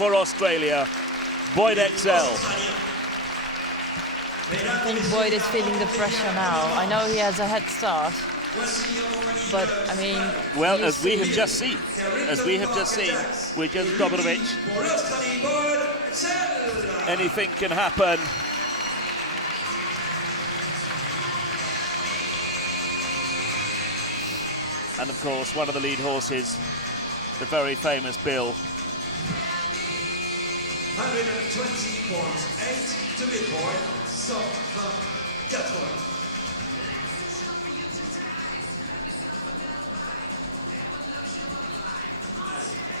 for Australia, Boyd Exell. I think Boyd is feeling the pressure now. I know he has a head start, but I mean... Well, as we have just seen, with Joseph Dobrovic, anything can happen. And of course, one of the lead horses, the very famous Bill. 120.8 to midpoint, stop, 80.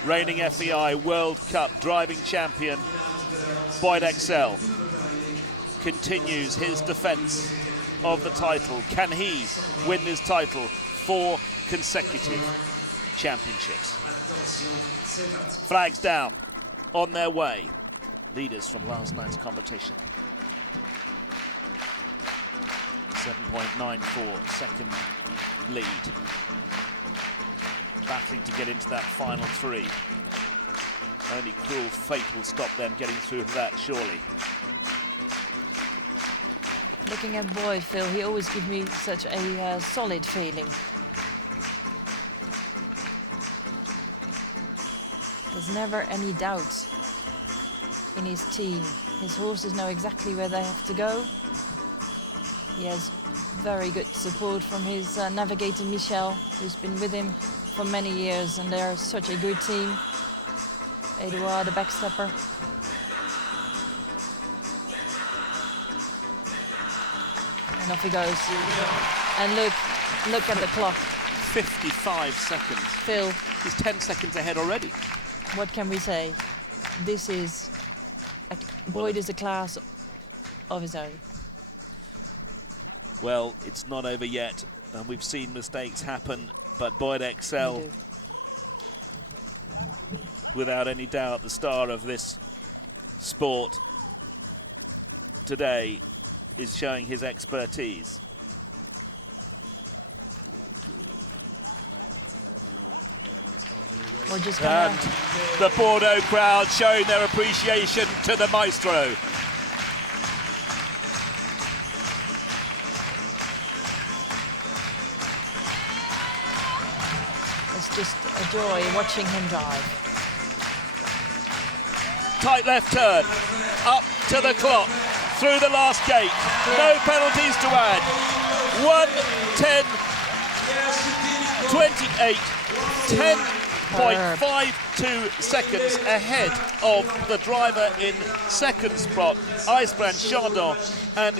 Reigning FEI World Cup driving champion, Boyd Exell, continues his defence of the title. Can he win this title? 4 consecutive championships. Flags down, on their way. Leaders from last night's competition. 7.94 second lead. Battling to get into that final 3. Only cruel fate will stop them getting through to that, surely. Looking at Boyd, Phil, he always gives me such a solid feeling. There's never any doubt in his team. His horses know exactly where they have to go. He has very good support from his navigator Michel, who's been with him for many years, and they're such a good team. Edouard, the backstepper. And off he goes. And look at the clock. 55 seconds. Phil. He's 10 seconds ahead already. What can we say? This is... Boyd is a class of his own. Well, it's not over yet, and we've seen mistakes happen, but Boyd Exell, without any doubt, the star of this sport today, is showing his expertise. We're just And the Bordeaux crowd showing their appreciation to the maestro. It's just a joy watching him drive. Tight left turn, up to the clock, through the last gate. No penalties to add. 1:10, 28, 10.52 seconds ahead of the driver in second spot, IJsbrand Chardon, and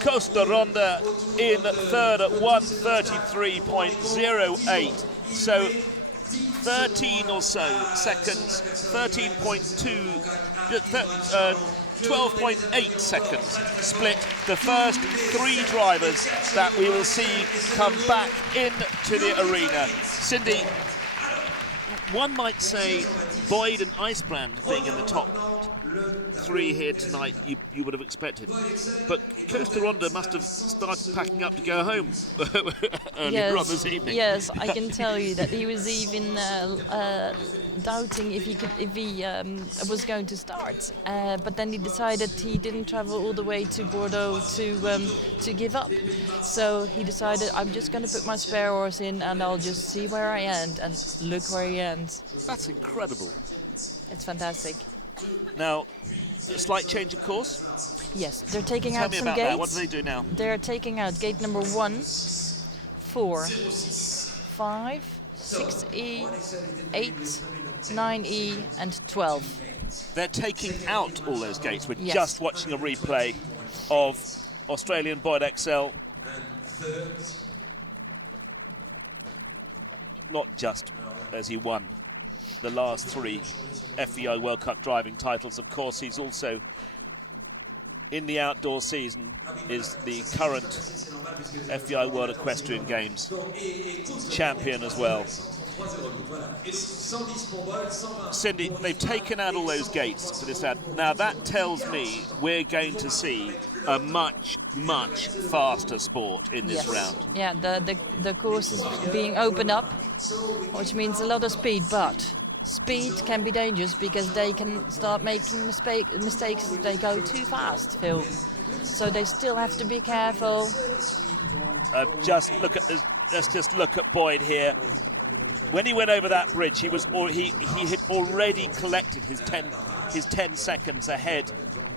Koos de Ronde in third at 1:33.08. So 13 or so seconds, 13.2, 12.8 seconds split the first 3 drivers that we will see come back into the arena. Cindy, one might say Boyd and IJsbrand being in the top 3 here tonight, you would have expected. But Koos de Ronde must have started packing up to go home earlier on this evening. Yes, I can tell you that he was even doubting if he was going to start. But then he decided he didn't travel all the way to Bordeaux to give up. So he decided, I'm just going to put my spare horse in and I'll just see where I end. And look where he ends. That's incredible. It's fantastic. Now, a slight change of course? Yes, they're taking Tell out me some about gates. that. What do they do now? They're taking out gate number 1, 4, 5, 6E, 8, 9E and 12. They're taking out all those gates. We're Yes. just watching a replay of Australian Boyd Exell. Not just as he won the last 3 FEI World Cup driving titles, of course, he's also in the outdoor season is the current FEI World Equestrian Games champion as well. Cindy, they've taken out all those gates for this ad. Now that tells me we're going to see a much, much faster sport in this round. Yeah, the course is being opened up, which means a lot of speed, but speed can be dangerous because they can start making mistakes if they go too fast, Phil. So they still have to be careful. Just look at this. Let's just look at Boyd here. When he went over that bridge, he had already collected his 10 seconds ahead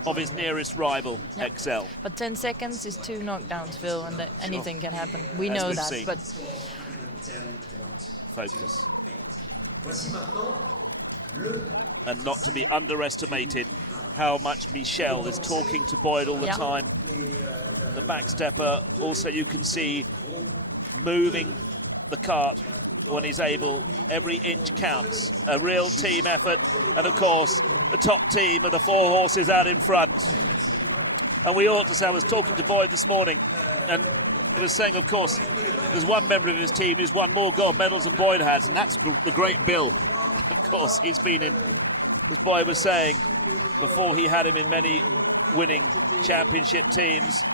of his nearest rival, Exell. But 10 seconds is 2 knockdowns, Phil, and anything can happen. We As know we've that, seen. but Focus. And not to be underestimated how much Michel is talking to Boyd all the time. The backstepper, also you can see moving the cart when he's able. Every inch counts. A real team effort. And of course, the top team of the 4 horses out in front. And we ought to say, I was talking to Boyd this morning, and he was saying, of course, there's one member of his team who's won more gold medals than Boyd has, and that's the great Bill. Of course, he's been in, as Boyd was saying, before he had him in many winning championship teams.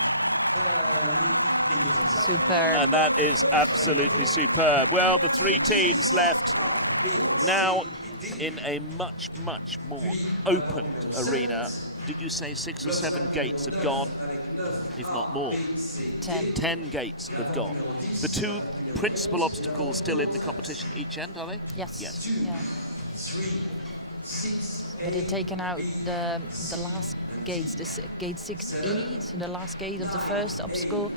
superb. And that is absolutely superb. Well, the 3 teams left now in a much, much more opened arena. Did you say 6 or 7 gates have gone, if not more? 10. 10 gates have gone. The 2 principal obstacles still in the competition each end, are they? Yes. Yes. Yeah. But they've taken out the last gates, gate 6E, so the last gate of the first obstacle,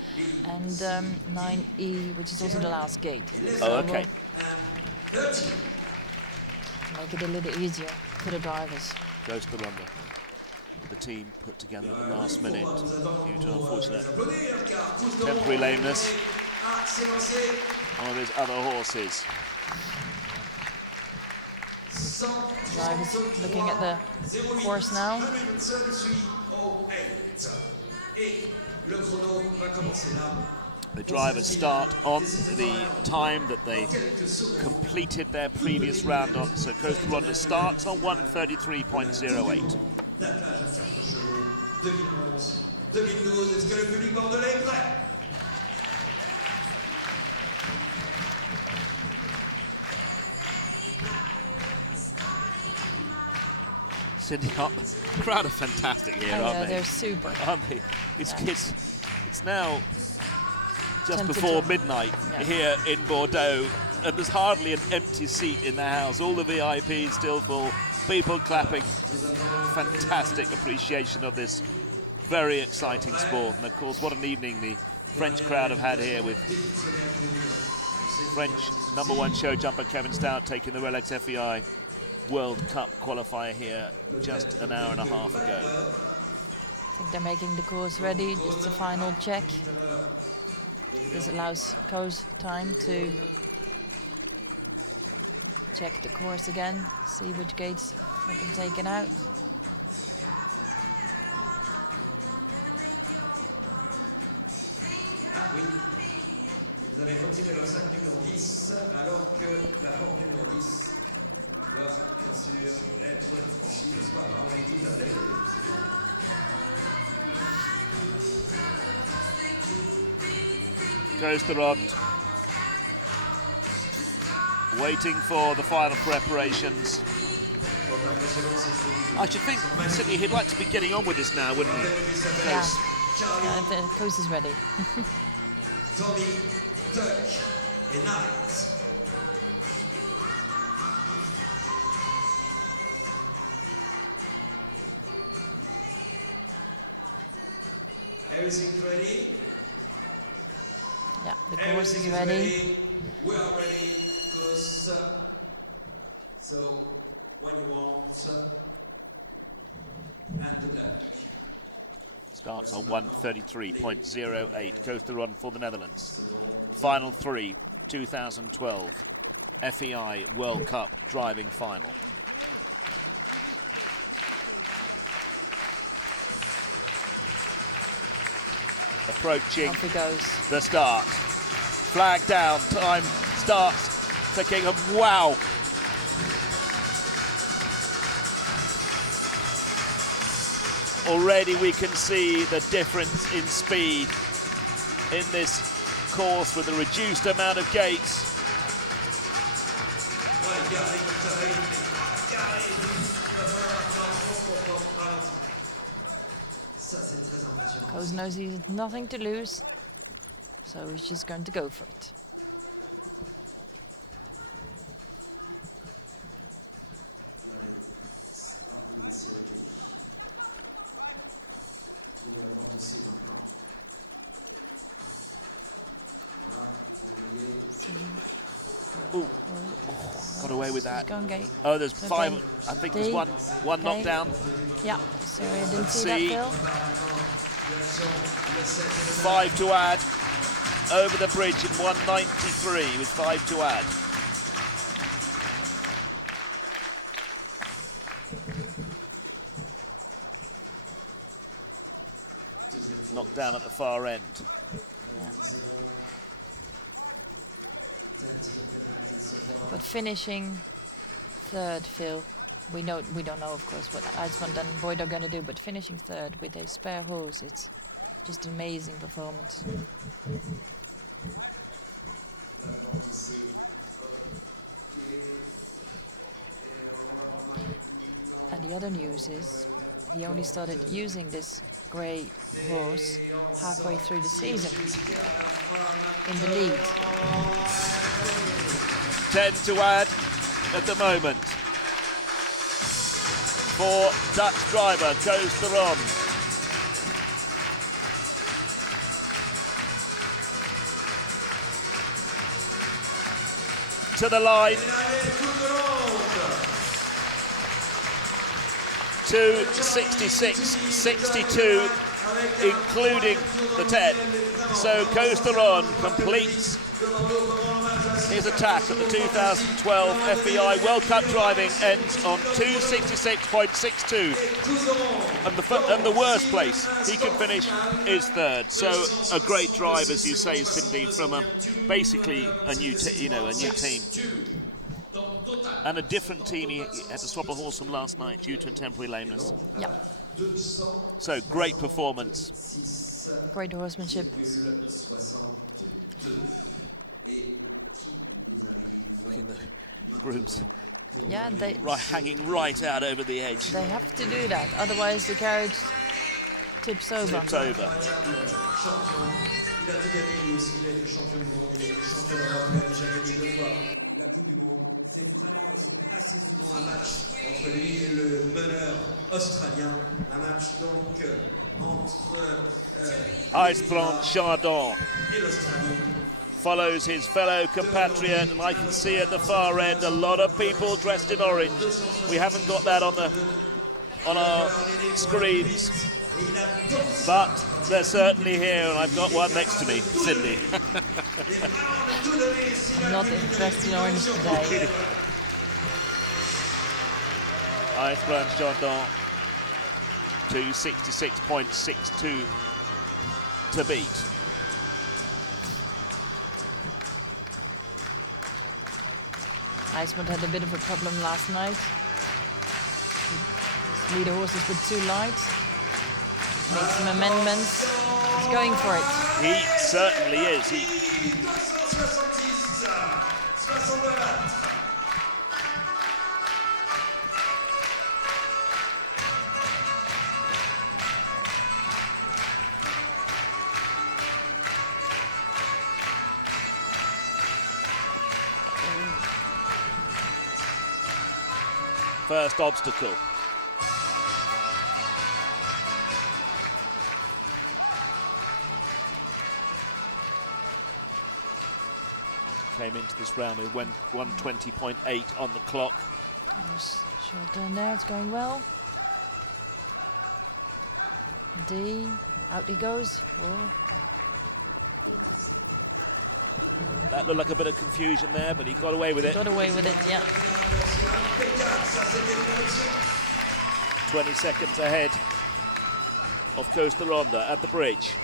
and 9E, which is also the last gate. Oh, okay. Make it a little easier for the drivers. Koos de Ronde. The team put together at the last minute due to unfortunate temporary lameness. One of his other horses. Drivers looking at the course now. The drivers start on the time that they completed their previous round on. So Koos de Ronde starts on 1:33.08. 2012, est-ce que le public bordelais est prêt? Cindy, the crowd are fantastic here, aren't they? They're super. Aren't they? It's now just 10 to before 10. midnight here in Bordeaux, and there's hardly an empty seat in the house. All the VIPs still full, people clapping. Fantastic appreciation of this very exciting sport. And of course, what an evening the French crowd have had here with French #1 show jumper Kevin Stout taking the Rolex FEI World Cup qualifier here just an hour and a half ago. I think they're making the course ready, just a final check. This allows Koos time to check the course again, see which gates have been taken out. Oui, vous avez retiré le sac numéro 10, alors que la porte numéro 10 doit bien sûr être franchie. C'est pas grave, on est tout à fait. Koos de Ronde waiting for the final preparations. I should think, Sydney, he'd like to be getting on with this now, wouldn't he? Yeah, the Koos is ready. Tommy, Tuck et Knight. Everything ready? Yeah, the course is ready. We are ready, Koos. So, when you want, and good luck. Starts on 1:33.08. Koos de Ronde for the Netherlands. Final 3, 2012 FEI World Cup driving final. Approaching Off he goes. the start. Flag down, time starts ticking, and wow! Already we can see the difference in speed in this course with a reduced amount of gates. Ouais, regardez, Koos knows he has nothing to lose, so he's just going to go for it. Ooh. Got away with that. Going gate. Oh, there's Okay. 5. I think there's D. one Okay. knockdown. Yeah, sorry, I didn't see C. that, Phil. 5 to add. Over the bridge in 193 with 5 to add. Knocked down at the far end. Yeah. But finishing third, Phil, we don't know, of course, what IJsbrand and Boyd are going to do, but finishing third with a spare horse, it's just an amazing performance. And the other news is he only started using this grey horse halfway through the season in the lead. 10 to add at the moment for Dutch driver Koos de Ronde. To the line. 2:66.62, including the 10. So Koos de Ronde completes his attack at the 2012 FEI World Cup driving ends on 2:66.62. And the worst place he can finish is third. So a great drive, as you say, Cindy, from basically a new team. And a different team. He had to swap a horse from last night due to a temporary lameness. Yeah. So great performance. Great horsemanship. Look in the grooms. Yeah, Hanging right out over the edge. they have to do that, otherwise the carriage tips over. Tips over. Un match entre lui et le meneur australien, un match donc entre IJsbrand Chardon et l'Australie. follows his fellow compatriot, and I can see at the far end a lot of people dressed in orange. We haven't got that on our screens, but they're certainly here, and I've got one next to me, Cindy. I'm not dressed in orange today. IJsbrand Chardon, 2:66.62 to beat. IJsbrand had a bit of a problem last night. His leader horse is a bit too light. Made some amendments. He's going for it. He certainly is. First obstacle. Came into this round with 120.8 on the clock. Short turn there, it's going well. D, out he goes. Oh. That looked like a bit of confusion there, but he got away with it. Got away with it, yeah. 20 seconds ahead of Koos de Ronde at the bridge.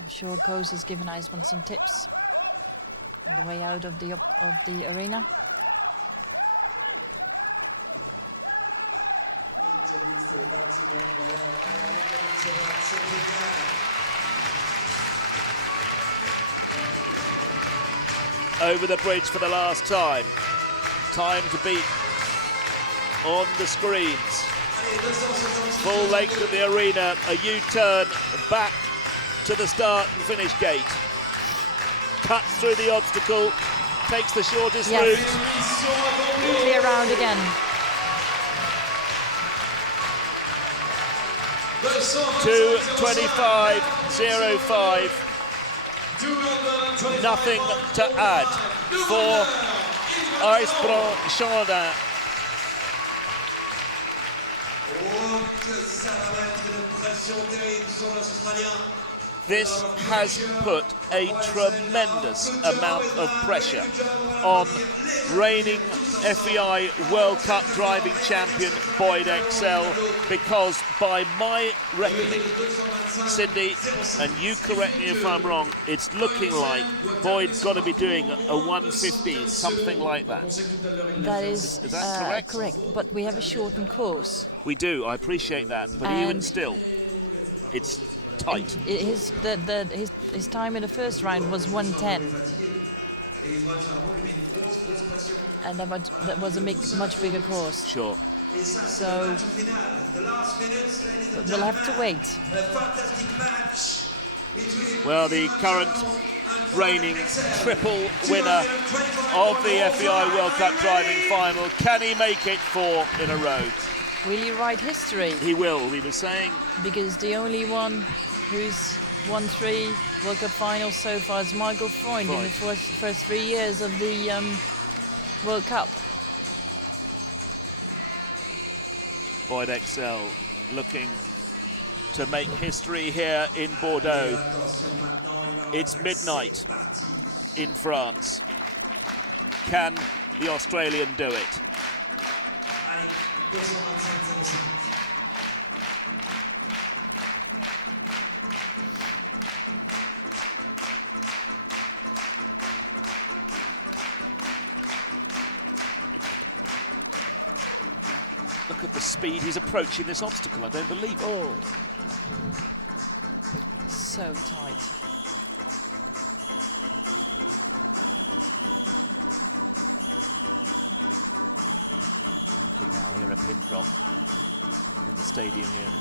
I'm sure Koos has given IJsbrand some tips on the way out of the arena. over the bridge for the last time. Time to beat on the screens. Full length of the arena, a U-turn back to the start and finish gate. Cuts through the obstacle, takes the shortest route. Clear round again. 2:25.05. Nothing to add for IJsbrand Chardon. This has put a tremendous amount of pressure on reigning FEI World Cup driving champion Boyd Exell, because by my reckoning, Cindy, and you correct me if I'm wrong, it's looking like Boyd's got to be doing a 1:15, something like that. That is that correct? Correct, but we have a shortened course. We do, I appreciate that, but even still, it's tight. His time in the first round was 1:10, and that was a much bigger course. Sure. So we'll have to wait. Well, the current reigning triple winner of the FEI World Cup driving final, can he make it 4 in a row? Will he write history? He will, we were saying. Because the only one who's won 3 World Cup finals so far is Michael Freund in the first 3 years of the World Cup. Boyd Exell looking to make history here in Bordeaux. It's midnight in France. Can the Australian do it? Look at the speed he's approaching this obstacle, I don't believe it. Oh, so tight. You can now hear a pin drop in the stadium here.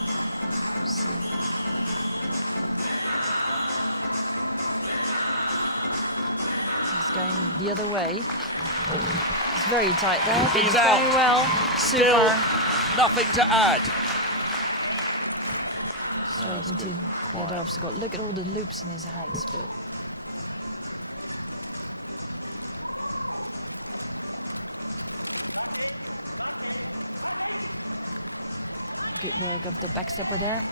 He's going the other way. It's very tight there. He's out. Very well. Still nothing to add. Straight into the other obstacle. Look at all the loops in his hands, Phil. Good work of the backstepper there.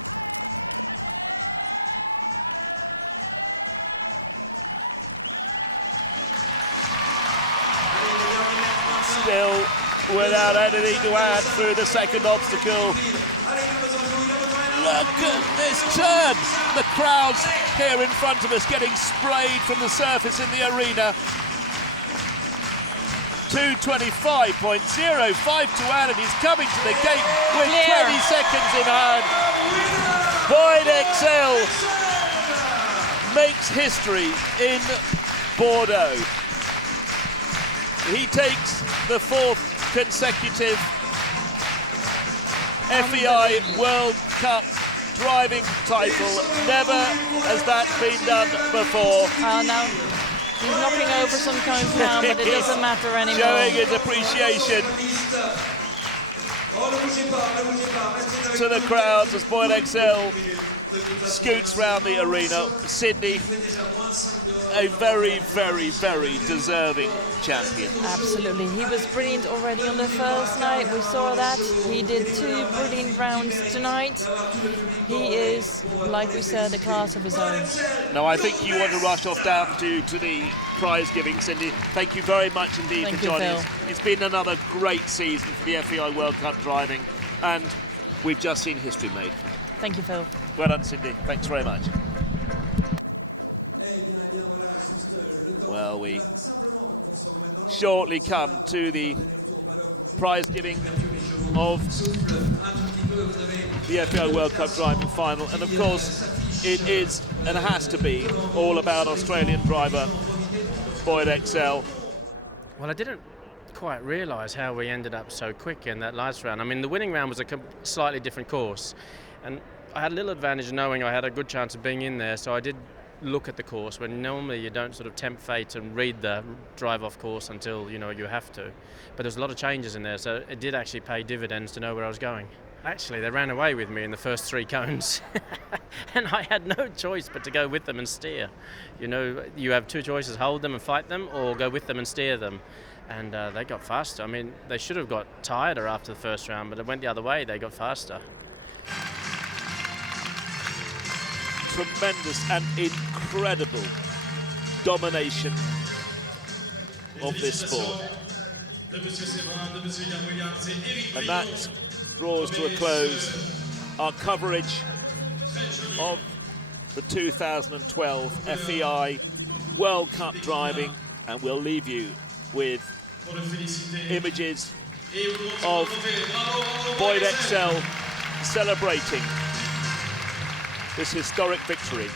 Still without anything to add through the second obstacle. Look at this turn. The crowds here in front of us getting sprayed from the surface in the arena. 2:25.05 to add, and he's coming to the gate with 20 seconds in hand. Boyd Exell makes history in Bordeaux. He takes the 4th consecutive FEI World Cup driving title. Never has that been done before. Oh no, he's knocking over some cones now, but it doesn't matter anymore. Showing his appreciation to the crowds as Boyd Exell scoots round the arena. Sydney, a very, very, very deserving champion. Absolutely. He was brilliant already on the first night. We saw that. He did 2 brilliant rounds tonight. He is, like we said, a class of his own. No, I think you want to rush off down to the prize giving, Cindy. Thank you very much indeed for joining us. It's been another great season for the FEI World Cup driving, and we've just seen history made. Thank you, Phil. Well done, Cindy. Thanks very much. Well, we shortly come to the prize giving of the FEI World Cup driving final, and of course it is and has to be all about Australian driver Boyd Exell. Well, I didn't quite realise how we ended up so quick in that last round. I mean, the winning round was a slightly different course, and I had a little advantage knowing I had a good chance of being in there, so I did look at the course when normally you don't sort of tempt fate and read the drive-off course until you have to. But there's a lot of changes in there, so it did actually pay dividends to know where I was going. Actually, they ran away with me in the first 3 cones, and I had no choice but to go with them and steer. You have 2 choices: hold them and fight them, or go with them and steer them. And they got faster. I mean, they should have got tireder after the first round, but it went the other way. They got faster. Tremendous and incredible domination of this sport. And that draws to a close our coverage of the 2012 FEI World Cup driving, and we'll leave you with images of Boyd Exell celebrating this historic victory.